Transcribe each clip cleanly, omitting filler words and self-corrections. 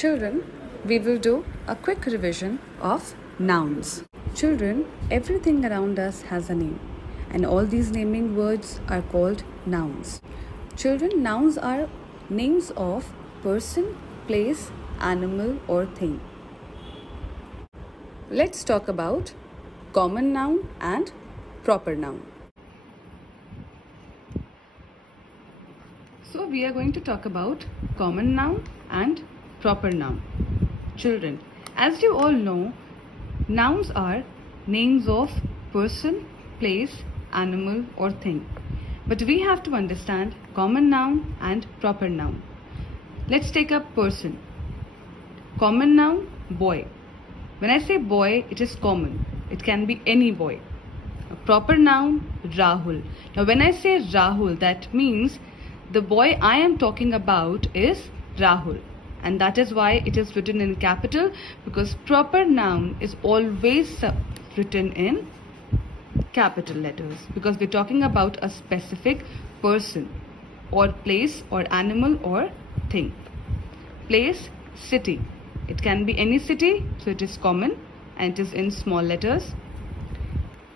Children, we will do a quick revision of nouns. Children, everything around us has a name, and all these naming words are called nouns. Children, nouns are names of person, place, animal, or thing. Let's talk about common noun and proper noun. So we are going to talk about common noun and proper noun. Children, as you all know, nouns are names of person, place, animal, or thing. But we have to understand common noun and proper noun. Let's take up person. Common noun, boy. When I say boy, it is common. It can be any boy. A proper noun, Rahul. Now when I say Rahul, that means the boy I am talking about is Rahul. And that is why it is written in capital, because proper noun is always written in capital letters, because we're talking about a specific person or place or animal or thing. Place, city. It can be any city, so it is common and it is in small letters.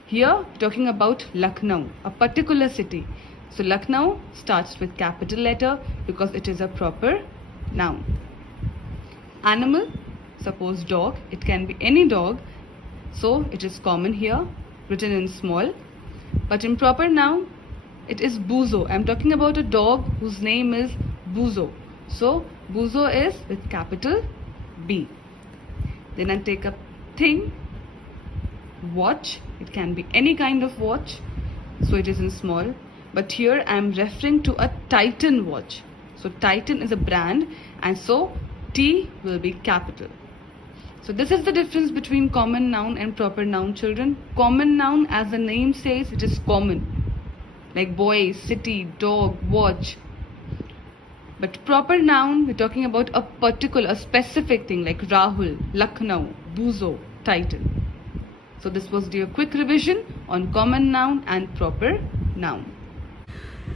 Here we're talking about Lucknow, a particular city. So Lucknow starts with capital letter because it is a proper noun. Animal, suppose dog, it can be any dog, so it is common here, written in small. But in proper noun, it is Buzo. I am talking about a dog whose name is Buzo. So Buzo is with capital B. Then I take up thing, watch. It can be any kind of watch, so it is in small. But here I am referring to a Titan watch. So Titan is a brand, and so T will be capital. So this is the difference between common noun and proper noun, children. Common noun, as the name says, it is common, like boy, city, dog, watch. But proper noun, we're talking about a particular, a specific thing like Rahul, Lucknow, Buzo, Titan. So this was your quick revision on common noun and proper noun.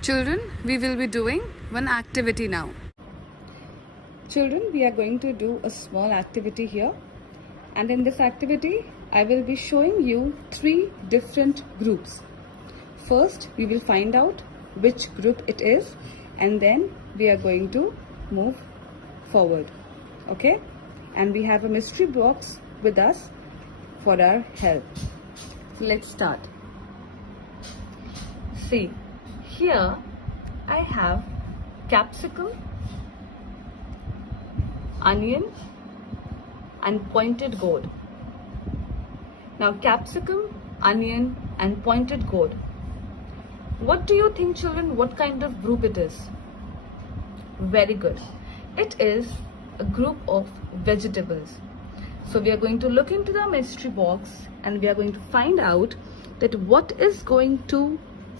Children, we will be doing one activity now. Children, we are going to do a small activity here. And in this activity, I will be showing you 3 different groups. First, we will find out which group it is, and then we are going to move forward. Okay? And we have a mystery box with us for our help. So let's start. See, here I have capsicum, onion, and pointed gourd. Now capsicum, onion, and pointed gourd. What do you think, children? What kind of group it is? Very good. It is a group of vegetables. So we are going to look into the mystery box and we are going to find out that what is going to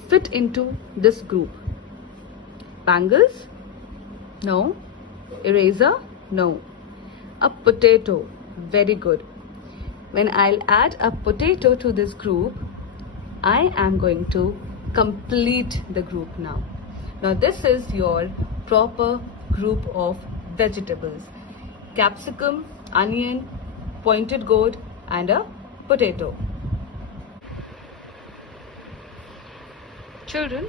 fit into this group. Bangles? No. Eraser? No. A potato. Very good. When I'll add a potato to this group, I am going to complete the group now. Now this is your proper group of vegetables. Capsicum, onion, pointed gourd, and a potato. Children,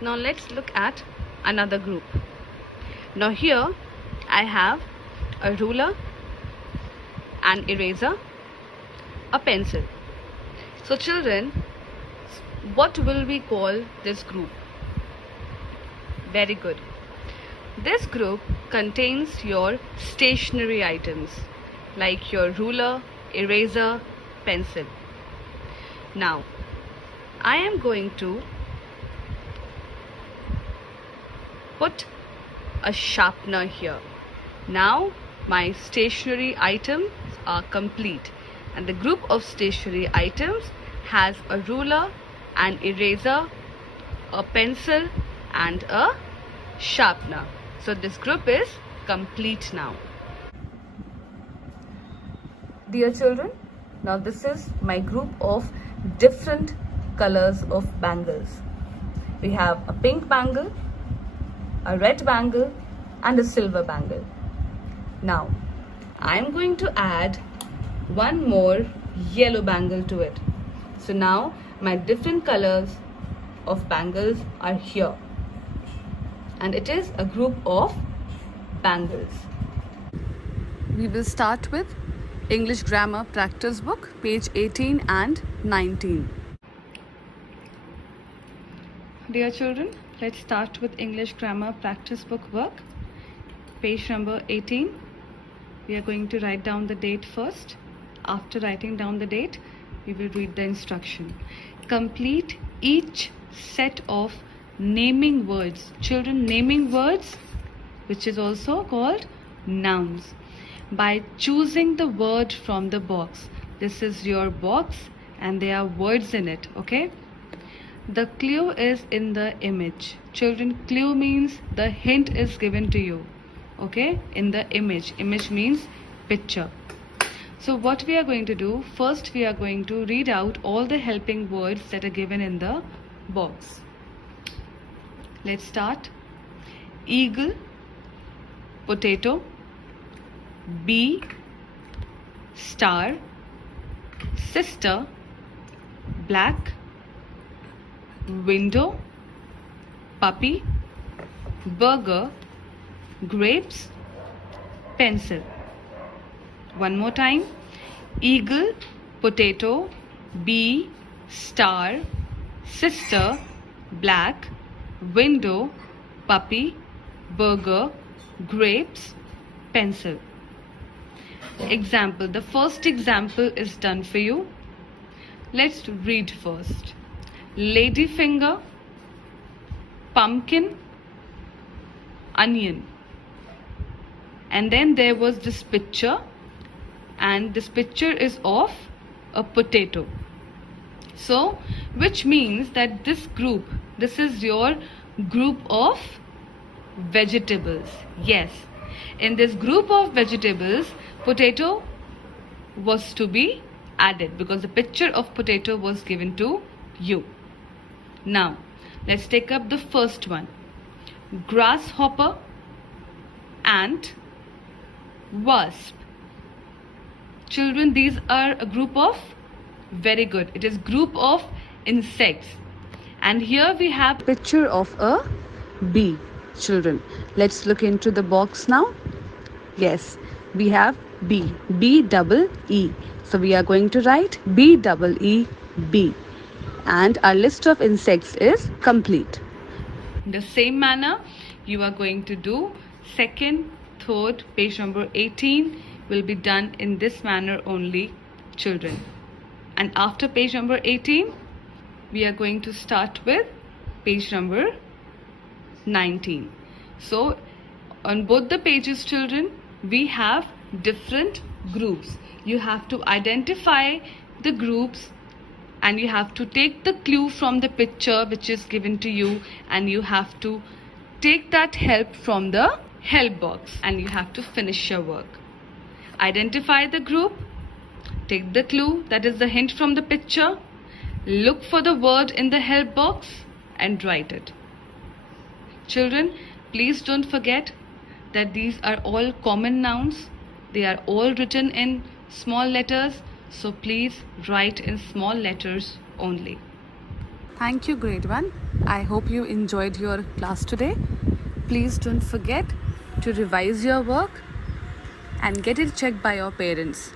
now let's look at another group. Now here I have a ruler, an eraser, a pencil. So children, what will we call this group? Very good. This group contains your stationery items like your ruler, eraser, pencil. Now, I am going to put a sharpener here. Now, my stationery items are complete, and the group of stationery items has a ruler, an eraser, a pencil, and a sharpener. So this group is complete now. Dear children, now this is my group of different colors of bangles. We have a pink bangle, a red bangle, and a silver bangle. Now, I'm going to add one more yellow bangle to it. So now my different colors of bangles are here, and it is a group of bangles. We will start with English Grammar Practice Book, page 18 and 19. Dear children, let's start with English Grammar Practice Book work, page number 18. We are going to write down the date first. After writing down the date, we will read the instruction. Complete each set of naming words. Children, naming words, which is also called nouns, by choosing the word from the box. This is your box and there are words in it, okay? The clue is in the image. Children, clue means the hint is given to you, okay? In the image. Image means picture. So what we are going to do, first we are going to read out all the helping words that are given in the box. Let's start. Eagle, potato, bee, star, sister, black, window, puppy, burger, grapes, pencil. One more time. Eagle, potato, bee, star, sister, black, window, puppy, burger, grapes, pencil. Example. The first example is done for you. Let's read first. Ladyfinger, pumpkin, onion. And then there was this picture, and this picture is of a potato. So, which means that this is your group of vegetables. Yes, in this group of vegetables, potato was to be added because the picture of potato was given to you. Now, let's take up the first one. Grasshopper, ant, wasp. Children, these are a group of, very good, it is group of insects. And here we have picture of a bee. Children, let's look into the box now. Yes, we have bee, B-double-E. So we are going to write B-double-E, bee. And our list of insects is complete. In the same manner, you are going to do second, third, page number 18 will be done in this manner only, children. And after page number 18, we are going to start with page number 19. So on both the pages, children, we have different groups. You have to identify the groups and you have to take the clue from the picture which is given to you, and you have to take that help from the help box, and you have to finish your work. Identify the group, take the clue, that is the hint from the picture, look for the word in the help box and write it. Children, please don't forget that these are all common nouns. They are all written in small letters, so please write in small letters only. Thank you, grade 1. I hope you enjoyed your class today. Please don't forget to revise your work and get it checked by your parents.